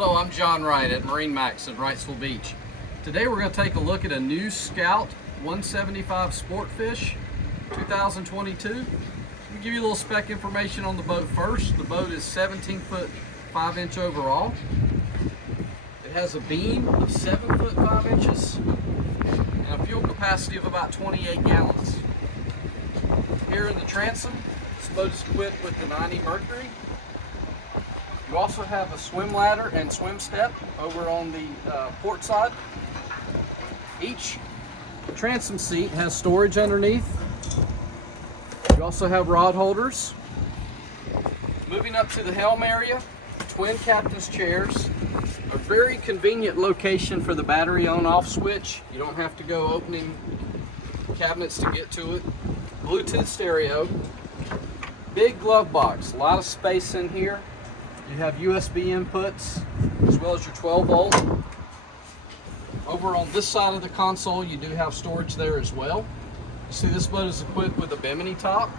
Hello, I'm John Wright at MarineMax in Wrightsville Beach. Today we're going to take a look at a new Scout 175 Sportfish 2022. Let me give you a little spec information on the boat first. The boat is 17 foot 5 inch overall. It has a beam of 7 foot 5 inches and a fuel capacity of about 28 gallons. Here in the transom, this boat is equipped with the 90 Mercury. You also have a swim ladder and swim step over on the port side. Each transom seat has storage underneath. You also have rod holders. Moving up to the helm area, twin captain's chairs. A very convenient location for the battery on-off switch. You don't have to go opening cabinets to get to it. Bluetooth stereo. Big glove box, a lot of space in here. You have USB inputs as well as your 12 volt. Over on this side of the console, you do have storage there as well. You see this boat is equipped with a bimini top.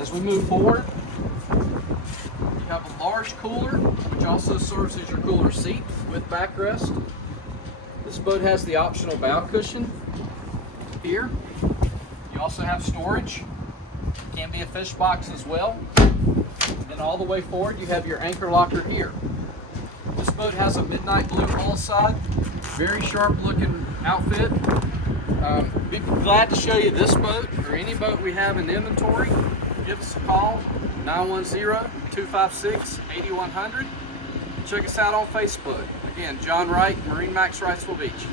As we move forward, you have a large cooler, which also serves as your cooler seat with backrest. This boat has the optional bow cushion here. You also have storage. Can be a fish box as well. And all the way forward, you have your anchor locker here. This boat has a midnight blue hull side, very sharp looking outfit. Be glad to show you this boat or any boat we have in inventory. Give us a call, 910-256-8100. Check us out on Facebook. Again, John Wright, MarineMax Wrightsville Beach.